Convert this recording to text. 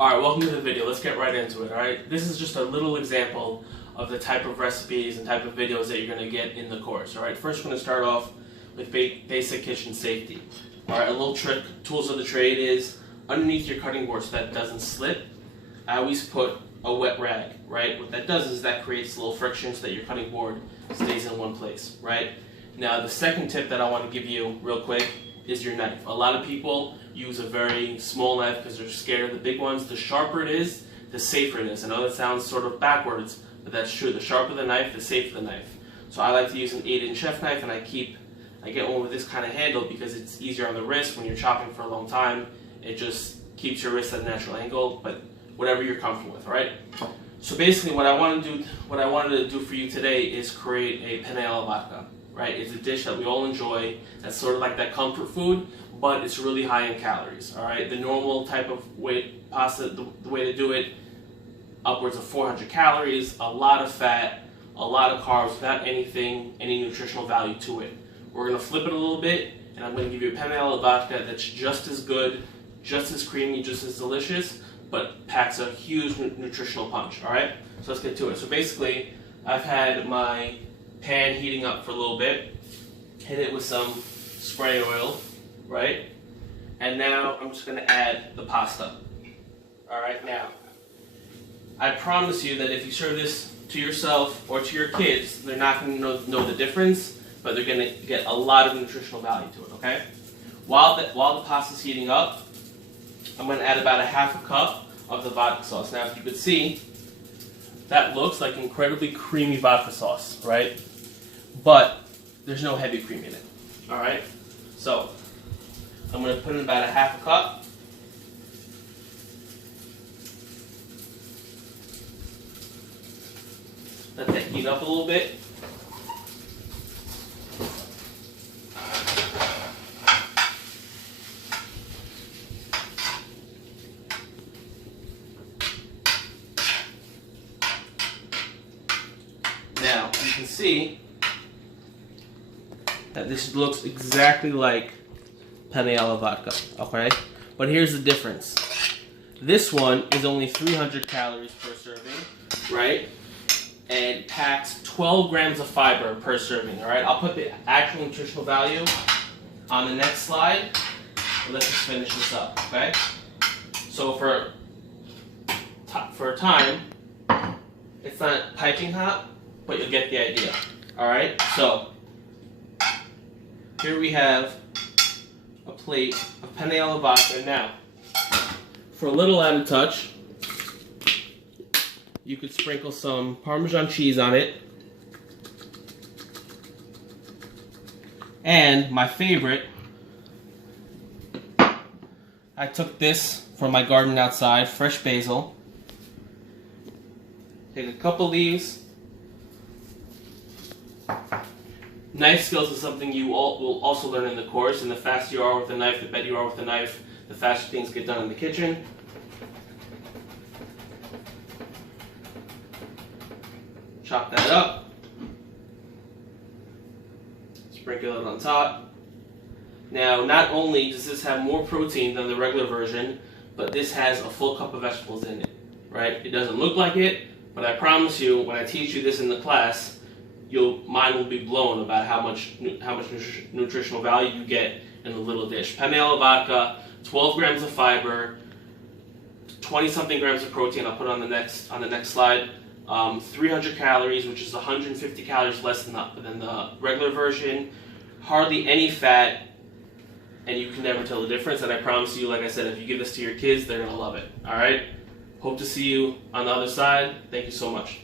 Alright, welcome to the video. Let's get right into it, alright? This is just a little example of the type of recipes and type of videos that you're going to get in the course, alright? First, we're going to start off with basic kitchen safety. Alright, a little trick, tools of the trade is underneath your cutting board so that it doesn't slip, I always put a wet rag, right? What that does is that creates a little friction so that your cutting board stays in one place, right? Now, the second tip that I want to give you real quick is your knife. A lot of people use a very small knife because they're scared of the big ones. The sharper it is, the safer it is. I know that sounds sort of backwards, but that's true. The sharper the knife, the safer the knife. So I like to use an 8-inch chef knife, and I get one with this kind of handle because it's easier on the wrist when you're chopping for a long time. It just keeps your wrist at a natural angle, but whatever you're comfortable with, right? So basically what I wanted to do for you today is create a penne alla vodka, right? It's a dish that we all enjoy. That's sort of like that comfort food, but it's really high in calories, all right? The normal type of pasta, the way to do it, upwards of 400 calories, a lot of fat, a lot of carbs, without any nutritional value to it. We're gonna flip it a little bit, and I'm gonna give you a penne alla vodka that's just as good, just as creamy, just as delicious, but packs a huge nutritional punch, all right? So let's get to it. So basically, I've had my pan heating up for a little bit, hit it with some spray oil, right? And now I'm just gonna add the pasta. All right, now, I promise you that if you serve this to yourself or to your kids, they're not gonna know the difference, but they're gonna get a lot of nutritional value to it, okay? While the pasta's heating up, I'm gonna add about a half a cup of the vodka sauce. Now, if you could see, that looks like incredibly creamy vodka sauce, right? But there's no heavy cream in it, all right? So I'm going to put in about a half a cup. Let that heat up a little bit. Now, you can see that this looks exactly like penne alla vodka, okay? But here's the difference. This one is only 300 calories per serving, right? And packs 12 grams of fiber per serving, all right? I'll put the actual nutritional value on the next slide. But let's just finish this up, okay? So for a time, it's not piping hot, but you'll get the idea, all right? So here we have a plate of penne alla vodka. Now, for a little added touch, you could sprinkle some Parmesan cheese on it. And my favorite, I took this from my garden outside, fresh basil. Take a couple leaves. Knife skills is something you will also learn in the course, and the faster you are with the knife, the better you are with the knife, the faster things get done in the kitchen. Chop that up. Sprinkle it on top. Now, not only does this have more protein than the regular version, but this has a full cup of vegetables in it, right? It doesn't look like it, but I promise you, when I teach you this in the class, your mind will be blown about how much nutritional value you get in a little dish. Penne alla vodka, 12 grams of fiber, 20-something grams of protein. I'll put it on the next slide. 300 calories, which is 150 calories less than the regular version. Hardly any fat, and you can never tell the difference. And I promise you, like I said, if you give this to your kids, they're gonna love it. All right. Hope to see you on the other side. Thank you so much.